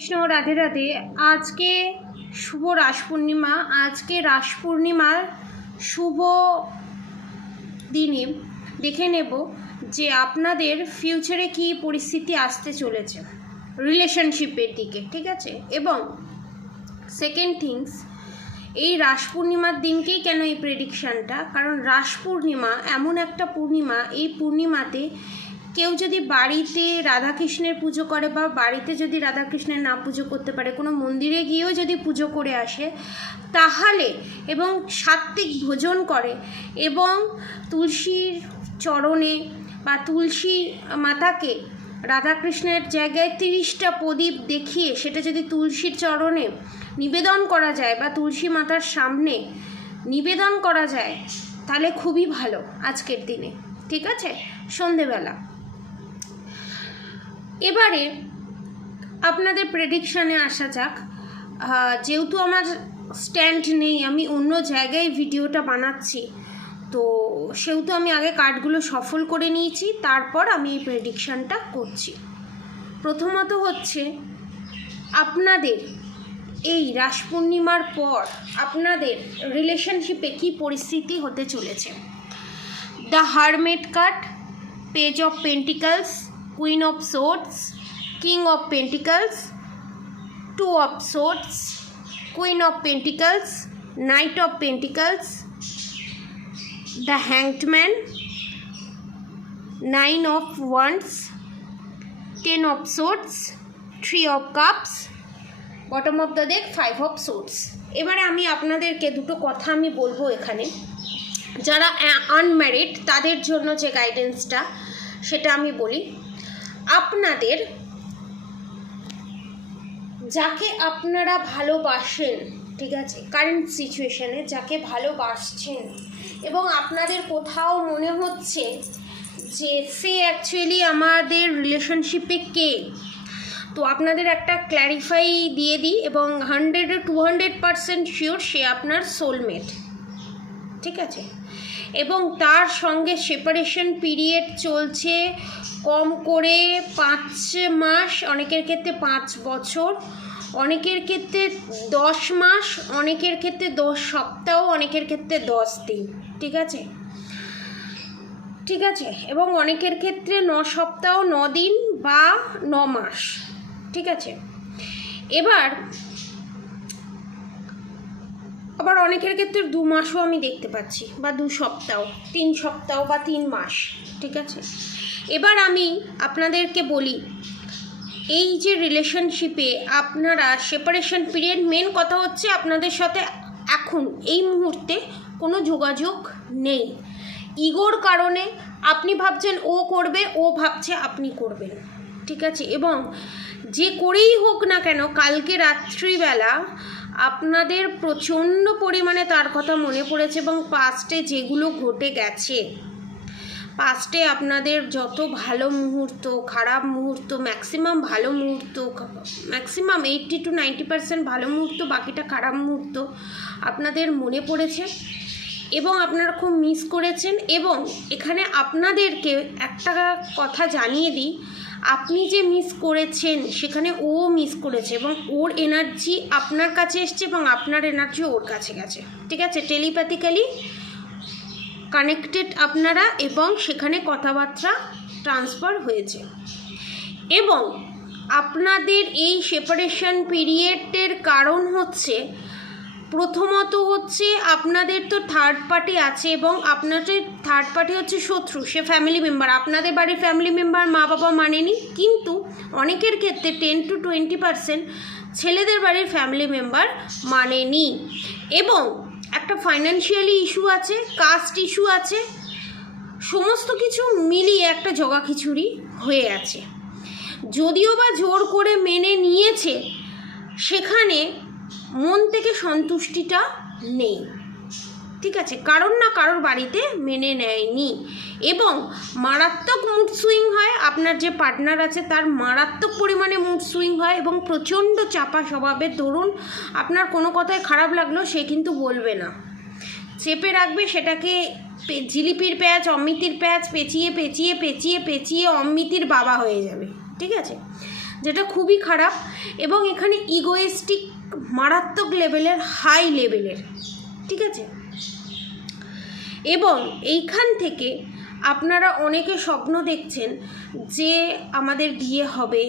কৃষ্ণ রাধে রাধে। আজকে শুভ রাস পূর্ণিমা। আজকে রাস পূর্ণিমার শুভ দিনে দেখে নেব যে আপনাদের ফিউচারে কি পরিস্থিতি আসতে চলেছে রিলেশনশিপের দিকে, ঠিক আছে। এবং সেকেন্ড থিংস, এই রাস পূর্ণিমার দিনকেই কেন এই প্রেডিকশানটা, কারণ রাস পূর্ণিমা এমন একটা পূর্ণিমা, এই পূর্ণিমাতে কেউ যদি বাড়িতে রাধাকৃষ্ণের পুজো করে বা বাড়িতে যদি রাধাকৃষ্ণের না পুজো করতে পারে, কোনো মন্দিরে গিয়েও যদি পুজো করে আসে তাহলে, এবং সাত্ত্বিক ভোজন করে এবং তুলসীর চরণে বা তুলসী মাতাকে রাধাকৃষ্ণের জায়গায় 30টা প্রদীপ দেখিয়ে সেটা যদি তুলসীর চরণে নিবেদন করা যায় বা তুলসী মাতার সামনে নিবেদন করা যায় তাহলে খুবই ভালো আজকের দিনে, ঠিক আছে, সন্ধেবেলা। এবারে আপনাদের প্রেডিকশানে আসা যাক। যেহেতু আমার স্ট্যান্ড নেই, আমি অন্য জায়গায় ভিডিওটা বানাচ্ছি, তো সেহেতু আমি আগে কার্ডগুলো সফল করে নিয়েছি, তারপর আমি এই প্রেডিকশানটা করছি। প্রথমত হচ্ছে আপনাদের এই রাস পূর্ণিমার পর আপনাদের রিলেশনশিপে কী পরিস্থিতি হতে চলেছে। The hermit card, page of pentacles, queen of swords, king of pentacles, two of swords, queen of pentacles, knight of pentacles, the hanged man, 9 of wands, 10 of swords, 3 of cups, bottom of the deck 5 of swords। এবারে আমি আপনাদেরকে দুটো কথা আমি বলবো এখানে, যারা unmarried তাদের জন্য যে গাইডেন্সটা সেটা আমি বলি। আপনাদের যাকে আপনারা ভালোবাসেন, ঠিক আছে, কারেন্ট সিচুয়েশানে যাকে ভালোবাসছেন এবং আপনাদের কোথাও মনে হচ্ছে যে সে অ্যাকচুয়ালি আমাদের রিলেশনশিপে কে, তো আপনাদের একটা ক্ল্যারিফাই দিয়ে দিই এবং 100-200% শিওর সে আপনার সোলমেট, ঠিক আছে। এবং তার সঙ্গে সেপারেশন পিরিয়ড চলছে কম করে 5 মাস, অনেকের ক্ষেত্রে 5 বছর, অনেকের ক্ষেত্রে 10 মাস, অনেকের ক্ষেত্রে 10 সপ্তাহ, অনেকের ক্ষেত্রে 10 দিন, ঠিক আছে, ঠিক আছে, এবং অনেকের ক্ষেত্রে 9 সপ্তাহ, 9 দিন বা 9 মাস, ঠিক আছে। এবার আবার অনেকের ক্ষেত্রে 2 মাসও আমি দেখতে পাচ্ছি, বা 2 সপ্তাহ, 3 সপ্তাহ বা 3 মাস, ঠিক আছে। এবার আমি আপনাদেরকে বলি, এই যে রিলেশনশিপে আপনারা সেপারেশন পিরিয়ড, মেন কথা হচ্ছে আপনাদের সাথে এখন এই মুহূর্তে কোনো যোগাযোগ নেই। ইগোর কারণে আপনি ভাবছেন ও করবে, ও ভাবছে আপনি করবেন, ঠিক আছে। এবং যে করেই হোক না কেন কালকে রাত্রিবেলা আপনাদের প্রচণ্ড পরিমাণে তার কথা মনে পড়েছে এবং পাস্টে যেগুলো ঘটে গেছে, পাস্টে আপনাদের যত ভালো মুহূর্ত, খারাপ মুহূর্ত, ম্যাক্সিমাম ভালো মুহূর্ত, ম্যাক্সিমাম 80-90% ভালো মুহূর্ত, বাকিটা খারাপ মুহূর্ত আপনাদের মনে পড়েছে এবং আপনারা খুব মিস করেছেন। এবং এখানে আপনাদেরকে একটা কথা জানিয়ে দিই, আপনি যে মিস করেছেন সেখানে ও মিস করেছে এবং ওর এনার্জি আপনার কাছে এসছে এবং আপনার এনার্জি ওর কাছে গেছে, ঠিক আছে। টেলিপ্যাথিক্যালি কানেক্টেড আপনারা এবং সেখানে কথাবার্তা ট্রান্সফার হয়েছে। এবং আপনাদের এই সেপারেশন পিরিয়ডের কারণ হচ্ছে, প্রথমত হচ্ছে আপনাদের তো থার্ড পার্টি আছে এবং আপনাদের থার্ড পার্টি হচ্ছে শত্রু, সে ফ্যামিলি মেম্বার, আপনাদের বাড়ির ফ্যামিলি মেম্বার, মা বাবা মানেনি, কিন্তু অনেকের ক্ষেত্রে 10-20% ছেলেদের বাড়ির ফ্যামিলি মেম্বার মানেনি। এবং একটা ফাইন্যান্সিয়ালি ইস্যু আছে, কাস্ট ইস্যু আছে, সমস্ত কিছু মিলিয়ে একটা জগাখিচুড়ি হয়ে আছে। যদিও বা জোর করে মেনে নিয়েছে, সেখানে মন থেকে সন্তুষ্টিটা নেই, ঠিক আছে, কারণ না কারোর বাড়িতে মেনে নেয়নি এবং মারাত্মক মুড সুইং হয়। আপনার যে পার্টনার আছে তার মারাত্মক পরিমাণে মুড সুইং হয় এবং প্রচণ্ড চাপা স্বভাবের। ধরুন আপনার কোনো কথায় খারাপ লাগলো, সে কিন্তু বলবে না, চেপে রাখবে সেটাকে, জিলিপির প্যাঁচ, অমৃতির প্যাঁচ, পেঁচিয়ে পেঁচিয়ে পেঁচিয়ে পেঁচিয়ে অমৃতির বাবা হয়ে যাবে, ঠিক আছে। যেটা খুবই খারাপ। এবং এখানে ইগোয়েস্টিক মারাত্মক লেভেলের, হাই লেভেলের, ঠিক আছে। এবং এইখান থেকে আপনারা অনেকে স্বপ্ন দেখছেন যে আমাদের বিয়ে হবে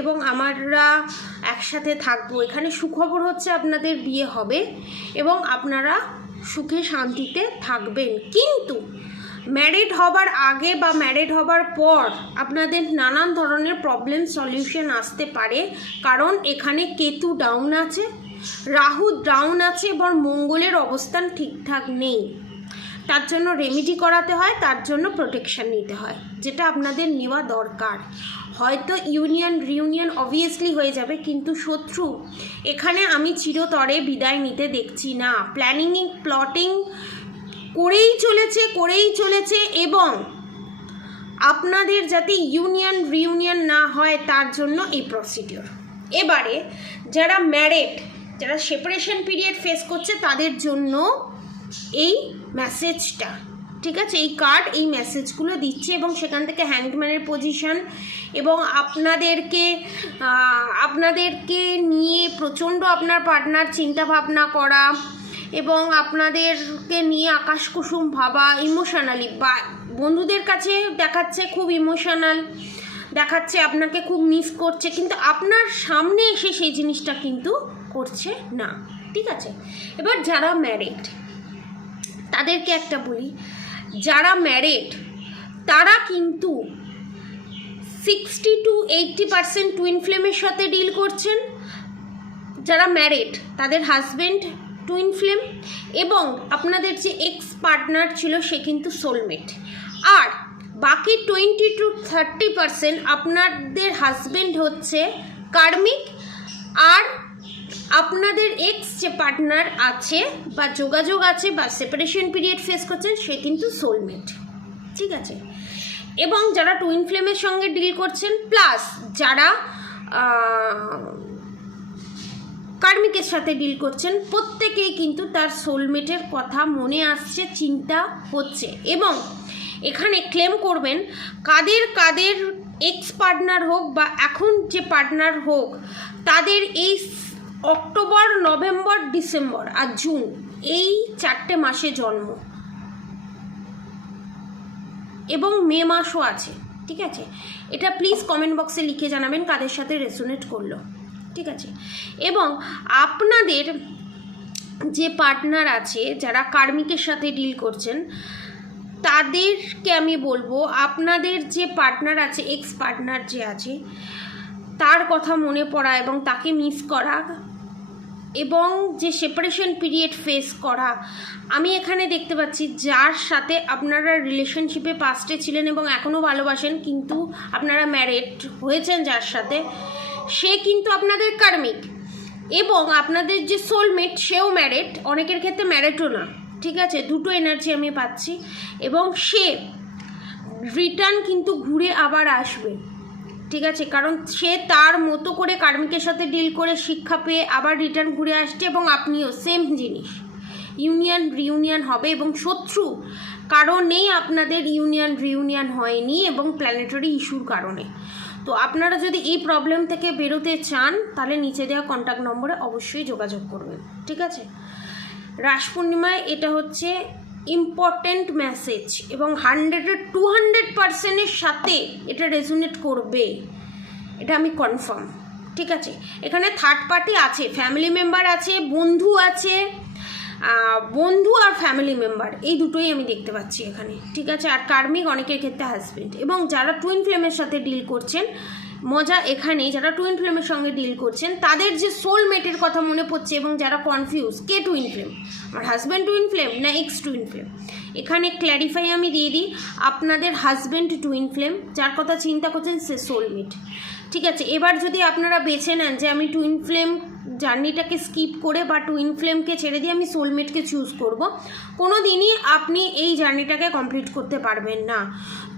এবং আমরা একসাথে থাকবো। এখানে সুখবর হচ্ছে আপনাদের বিয়ে হবে এবং আপনারা সুখে শান্তিতে থাকবেন। কিন্তু ম্যারিড হবার আগে বা ম্যারিড হবার পর আপনাদের নানান ধরনের প্রবলেম সলিউশন আসতে পারে, কারণ এখানে কেতু ডাউন আছে, রাহু ডাউন আছে এবং মঙ্গলের অবস্থান ঠিকঠাক নেই। তার জন্য রেমেডি করাতে হয়, তার জন্য প্রোটেকশন নিতে হয়, যেটা আপনাদের নেওয়া দরকার। হয়তো ইউনিয়ন রিউনিয়ন অবভিয়াসলি হয়ে যাবে, কিন্তু শত্রু এখানে আমি চিরতরে বিদায় নিতে দেখছি না। প্ল্যানিং প্লটিং করেই চলেছে এবং আপনাদের যাতে ইউনিয়ন রিউনিয়ন না হয় তার জন্য এই প্রসিডিওর। এবারে যারা ম্যারিড, যারা সেপারেশন পিরিয়ড ফেস করছে তাদের জন্য এই মেসেজটা, ঠিক আছে। এই কার্ড এই মেসেজগুলো দিচ্ছে এবং সেখান থেকে হ্যাংডম্যানের পজিশন এবং আপনাদেরকে নিয়ে প্রচণ্ড আপনার পার্টনার চিন্তা ভাবনা করা এবং আপনাদেরকে নিয়ে আকাশ কুসুম ভাবা, ইমোশনালি বা বন্ধুদের কাছে দেখাচ্ছে খুব ইমোশনাল, দেখাচ্ছে আপনাকে খুব মিস করছে, কিন্তু আপনার সামনে এসে সেই জিনিসটা কিন্তু করছে না, ঠিক আছে। এবার যারা ম্যারিড তাদেরকে একটা বলি, যারা ম্যারিড তারা কিন্তু 60 to 80% টুইন ফ্লেমের সাথে ডিল করছেন। যারা ম্যারিড তাদের হাজব্যান্ড টুইন ফ্লেম এবং আপনাদের যে এক্স পার্টনার ছিল সে কিন্তু সোলমেট। আর বাকি 20 to 30% আপনাদের হাজব্যান্ড হচ্ছে কার্মিক, আর আপনাদের এক্স যে পার্টনার আছে বা যোগাযোগ আছে বা সেপারেশন পিরিয়ড ফেস করছেন সে কিন্তু সোলমেট, ঠিক আছে। এবং যারা টুইন ফ্লেমের সঙ্গে ডিল করছেন প্লাস যারা কার্মিকের সাথে ডিল করছেন, প্রত্যেকেই কিন্তু তার সোলমেটের কথা মনে আসছে, চিন্তা হচ্ছে। এবং এখানে ক্লেম করবেন কাদের এক্স পার্টনার হোক বা এখন যে পার্টনার হোক, তাদের এই অক্টোবর, নভেম্বর, ডিসেম্বর আর জুন এই 4টে মাসে জন্ম এবং মে মাসও আছে, ঠিক আছে। এটা প্লিজ কমেন্ট বক্সে লিখে জানাবেন কাদের সাথে রেসোনেট করলো, ঠিক আছে। এবং আপনাদের যে পার্টনার আছে যারা কার্মিকের সাথে ডিল করছেন তাদেরকে আমি বলবো, আপনাদের যে পার্টনার আছে, এক্স পার্টনার যে আছে, তার কথা মনে পড়া এবং তাকে মিস করা এবং যে সেপারেশন পিরিয়ড ফেস করা। আমি এখানে দেখতে পাচ্ছি যার সাথে আপনারা রিলেশনশিপে পাস্টে ছিলেন এবং এখনও ভালোবাসেন, কিন্তু আপনারা ম্যারিড হয়েছেন যার সাথে, সে কিন্তু আপনাদের কার্মিক। এবং আপনাদের যে সোলমেট সেও ম্যারিড, অনেকের ক্ষেত্রে ম্যারিডও না, ঠিক আছে। দুটো এনার্জি আমি পাচ্ছি এবং সে রিটার্ন কিন্তু ঘুরে আবার আসবে, ঠিক আছে। কারণ সে তার মতো করে কার্মিকের সাথে ডিল করে শিক্ষা পেয়ে আবার রিটার্ন ঘুরে আসছে এবং আপনিও সেম জিনিস, ইউনিয়ন রিউনিয়ন হবে। এবং শত্রু কারণেই আপনাদের ইউনিয়ন রিউনিয়ন হয়নি এবং প্ল্যানেটারি ইস্যুর কারণে। তো আপনারা যদি এই প্রবলেম থেকে বেরোতে চান তাহলে নিচে দেওয়া কন্ট্যাক্ট নম্বরে অবশ্যই যোগাযোগ করবেন, ঠিক আছে। রাস পূর্ণিমায় এটা হচ্ছে ইম্পর্ট্যান্ট মেসেজ এবং 100-200% সাথে এটা রেজোনেট করবে, এটা আমি কনফার্ম, ঠিক আছে। এখানে থার্ড পার্টি আছে, ফ্যামিলি মেম্বার আছে, বন্ধু আছে, বন্ধু আর ফ্যামিলি মেম্বার এই দুটোই আমি দেখতে পাচ্ছি এখানে, ঠিক আছে। আর কার্মিক অনেকের ক্ষেত্রে হাজব্যান্ড। এবং যারা টুইন ফ্লেমের সাথে ডিল করছেন, মজা এখানেই, যারা টুইন ফ্লেমের সঙ্গে ডিল করছেন তাদের যে সোলমেটের কথা মনে পড়ছে এবং যারা কনফিউজ কে টুইন ফ্লেম, আমার হাজব্যান্ড টুইন ফ্লেম না এক্স টুইন ফ্লেম, এখানে ক্ল্যারিফাই আমি দিয়ে দিই, আপনাদের হাজব্যান্ড টুইন ফ্লেম, যার কথা চিন্তা করছেন সে সোলমেট, ঠিক আছে। এবার যদি আপনারা বেছে নেন যে আমি টুইন ফ্লেম জার্নিটাকে স্কিপ করে বা টুইন ফ্লেমকে ছেড়ে দিয়ে আমি সোলমেটকে চুজ করব, কোনো দিনই আপনি এই জার্নিটাকে কমপ্লিট করতে পারবেন না।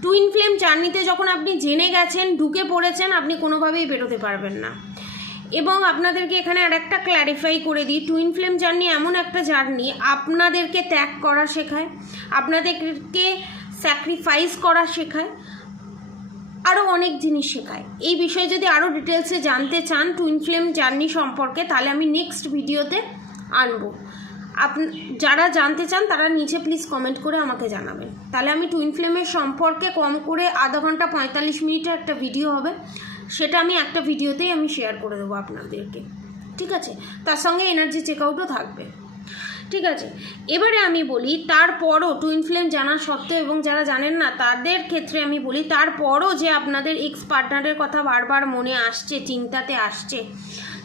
টুইন ফ্লেম জার্নিতে যখন আপনি জেনে গেছেন, ঢুকে পড়েছেন, আপনি কোনোভাবেই বেরোতে পারবেন না। এবং আপনাদেরকে এখানে আরেকটা ক্ল্যারিফাই করে দিই, টুইন ফ্লেম জার্নি এমন একটা জার্নি আপনাদেরকে ত্যাগ করা শেখায়, আপনাদেরকে স্যাক্রিফাইস করা শেখায়, আরও অনেক জিনিস শেখায়। এই বিষয়ে যদি আরও ডিটেলসে জানতে চান টুইন ফ্লেম জার্নি সম্পর্কে, তাহলে আমি নেক্সট ভিডিওতে আনবো। যারা জানতে চান তারা নিচে প্লিজ কমেন্ট করে আমাকে জানাবেন, তাহলে আমি টুইন ফ্লেমের সম্পর্কে কম করে আধা ঘন্টা 45 মিনিটের একটা ভিডিও হবে, সেটা আমি একটা ভিডিওতেই আমি শেয়ার করে দেবো আপনাদেরকে, ঠিক আছে? তার সঙ্গে এনার্জি চেকআউটও থাকবে, ঠিক আছে? এবারে আমি বলি, তারপরও টুইন ফ্লেম জানা সত্ত্বেও এবং যারা জানেন না তাদের ক্ষেত্রে আমি বলি, তারপরও যে আপনাদের এক্স পার্টনারের কথা বারবার মনে আসছে, চিন্তাতে আসছে,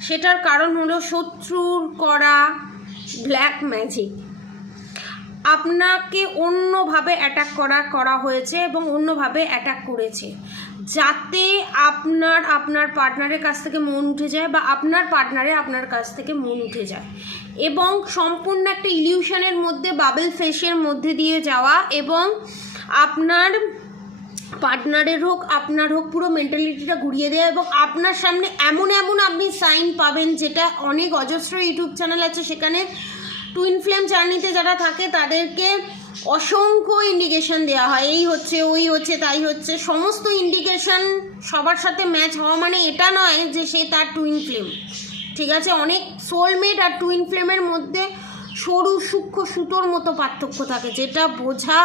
সেটার কারণ হলো শত্রুর করা ব্ল্যাক ম্যাজিক। আপনাকে অন্যভাবে অ্যাটাক করা হয়েছে এবং অন্যভাবে অ্যাটাক করেছে, যাতে আপনার পার্টনারের কাছ থেকে মন উঠে যায় বা আপনার পার্টনারে আপনার কাছ থেকে মন উঠে যায়, এবং সম্পূর্ণ একটা ইলিউশনের মধ্যে, বাবেল ফেসের মধ্যে দিয়ে যাওয়া, এবং আপনার পার্টনারের হোক আপনার হোক পুরো মেন্টালিটিটা ঘুরিয়ে দেওয়া, এবং আপনার সামনে এমন আপনি সাইন পাবেন, যেটা অনেক অজস্র ইউটিউব চ্যানেল আছে, সেখানে টুইন ফ্লেম জার্নিতে যারা থাকে তাদেরকে অসংখ্য ইন্ডিকেশন দেওয়া হয়, এই হচ্ছে, ওই হচ্ছে, তাই হচ্ছে। সমস্ত ইন্ডিকেশন সবার সাথে ম্যাচ হওয়া মানে এটা নয় যে সে তার টুইন ফ্লেম, ঠিক আছে? অনেক সোলমেট আর টুইন ফ্লেমের মধ্যে সরু সূক্ষ্ম সুতোর মতো পার্থক্য থাকে, যেটা বোঝা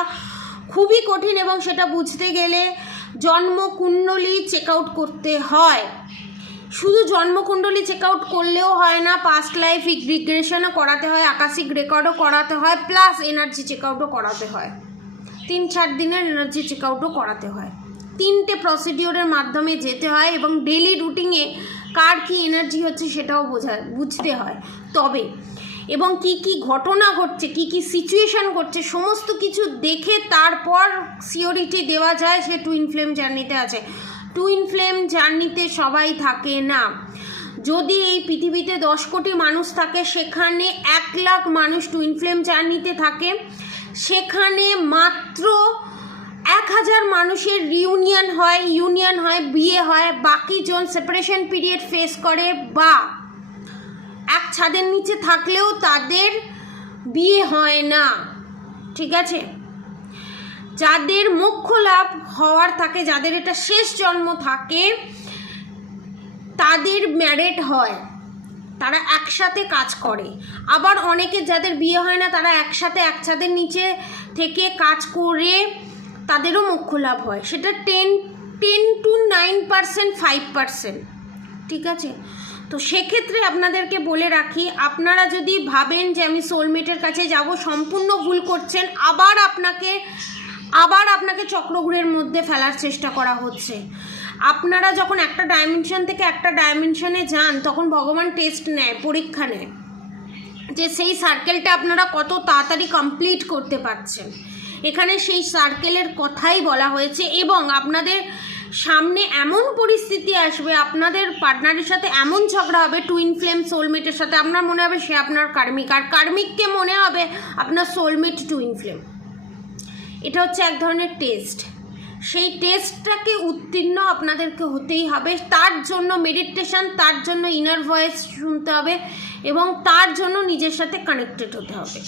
খুবই কঠিন, এবং সেটা বুঝতে গেলে জন্মকুণ্ডলী চেক আউট করতে হয়। শুধু জন্মকুণ্ডলী চেক আউট করলেও হয় না, পাস্ট লাইফ রিগ্রেশনও করাতে হয়, আকাশিক রেকর্ডও করাতে হয়, প্লাস এনার্জি চেক আউটও করাতে হয়, 3-4 দিনের এনার্জি চেক আউটও করাতে হয়, 3টে প্রসিডিওরের মাধ্যমে যেতে হয়, এবং ডেলি রুটিনে কার কী এনার্জি হচ্ছে সেটাও বুঝতে হয় তবে, এবং কি কি ঘটনা ঘটছে, কি কি সিচুয়েশান ঘটছে, সমস্ত কিছু দেখে তারপর সিওরিটি দেওয়া যায় সে টুইন ফ্লেম জার্নিতে আছে। টুইন ফ্লেম জার্নিতে সবাই থাকে না। যদি এই পৃথিবীতে 10 কোটি মানুষ থাকে, সেখানে 1 লাখ মানুষ টুইন ফ্লেম জার্নিতে থাকে, সেখানে মাত্র 1000 মানুষের ইউনিয়ন হয়, বিয়ে হয়, বাকি জন সেপারেশন পিরিয়ড ফেস করে, বা এক ছাদের নিচে থাকলেও তাদের বিয়ে হয় না, ঠিক আছে? যাদের মোক্ষ লাভ হওয়ার থাকে, যাদের এটা শেষ জন্ম থাকে, তাদের ম্যারেড হয়, তারা একসাথে কাজ করে। আবার অনেকে যাদের বিয়ে হয় না, তারা একসাথে এক ছাদের নিচে থেকে কাজ করে তাদেরও মোক্ষ লাভ হয়, সেটা 10 to 9%, 5%, ঠিক আছে? তো সেক্ষেত্রে আপনাদেরকে বলে রাখি, আপনারা যদি ভাবেন যে আমি সোলমেটের কাছে যাব, সম্পূর্ণ ভুল করছেন। আবার আপনাকে চক্রঘুরের মধ্যে ফেলার চেষ্টা করা হচ্ছে। আপনারা যখন একটা ডাইমেনশন থেকে একটা ডাইমেনশনে যান, তখন ভগবান টেস্ট নেয়, পরীক্ষা নেয়, যে সেই সার্কেলটা আপনারা কত তাড়াতাড়ি কমপ্লিট করতে পারছেন। এখানে সেই সার্কেলের কথাই বলা হয়েছে, এবং আপনাদের সামনে এমন পরিস্থিতি আসবে, আপনাদের পার্টনারের সাথে এমন ঝগড়া হবে টুইন ফ্লেম সোলমেটের সাথে, আপনার মনে হবে সে আপনার কার্মিক, আর কার্মিককে মনে হবে আপনার সোলমেট টুইন ফ্লেম। এটা হচ্ছে এক ধরনের টেস্ট। সেই টেস্টটাকে উত্তীর্ণ আপনাদেরকে হতেই হবে। তার জন্য মেডিটেশন, তার জন্য ইনার ভয়েস শুনতে হবে, এবং তার জন্য নিজের সাথে কানেক্টেড হতে হবে,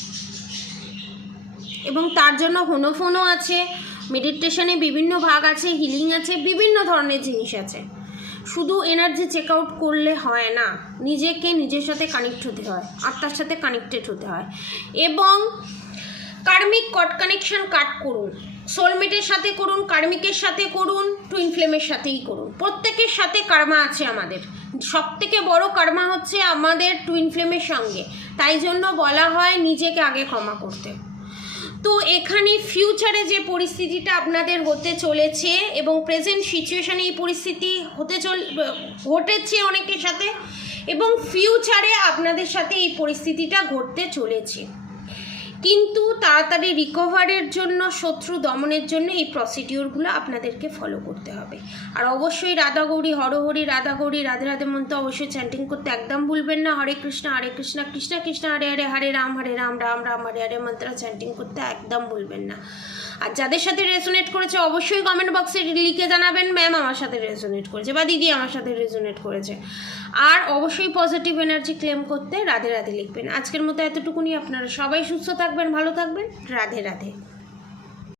এবং তার জন্য হোনোফোনও আছে, মেডিটেশনে বিভিন্ন ভাগ আছে, হিলিং আছে, বিভিন্ন ধরনের জিনিস আছে। শুধু এনার্জি চেক আউট করলে হয় না, নিজেকে নিজের সাথে কানেক্ট হতে হয়, আত্মার সাথে কানেক্টেড হতে হয়, এবং কার্মিক কট কানেকশন কাট করুন, সোলমেটের সাথে করুন, কার্মিকের সাথে করুন, টুইন ফ্লেমের সাথেই করুন। প্রত্যেকের সাথে কার্মা আছে আমাদের, সবথেকে বড় কার্মা হচ্ছে আমাদের টুইন ফ্লেমের সঙ্গে, তাই জন্য বলা হয় নিজেকে আগে ক্ষমা করতে। তো এখানে ফিউচারে যে পরিস্থিতিটা আপনাদের হতে চলেছে, এবং প্রেজেন্ট সিচুয়েশানে এই পরিস্থিতি ঘটেছে অনেকের সাথে, এবং ফিউচারে আপনাদের সাথে এই পরিস্থিতিটা ঘটতে চলেছে, কিন্তু তাড়াতাড়ি রিকভারের জন্য, শত্রু দমনের জন্য এই প্রসিডিওরগুলো আপনাদেরকে ফলো করতে হবে। আর অবশ্যই রাধা গৌরী হরহরি, রাধা গৌরী রাধে রাধে মন্ত্র অবশ্যই চ্যান্টিং করতে একদম ভুলবেন না। হরে কৃষ্ণ কৃষ্ণ কৃষ্ণ হরে হরে, হরে রাম রাম রাম হরে হরে মন্ত্র চ্যান্টিং করতে একদম ভুলবেন না। আর যাদের সাথে রেজোনেট করেছে অবশ্যই কমেন্ট বক্সে লিখে জানাবেন, ম্যাম আমার সাথে রেজোনেট করেছে, বা দিদি আমার সাথে রেজোনেট করেছে। আর অবশ্যই পজিটিভ এনার্জি ক্লেম করতে রাধে রাধে লিখবেন। আজকের মতো এতটুকুনি। আপনারা সবাই সুস্থ থাকবেন, ভালো থাকবেন। রাধে রাধে।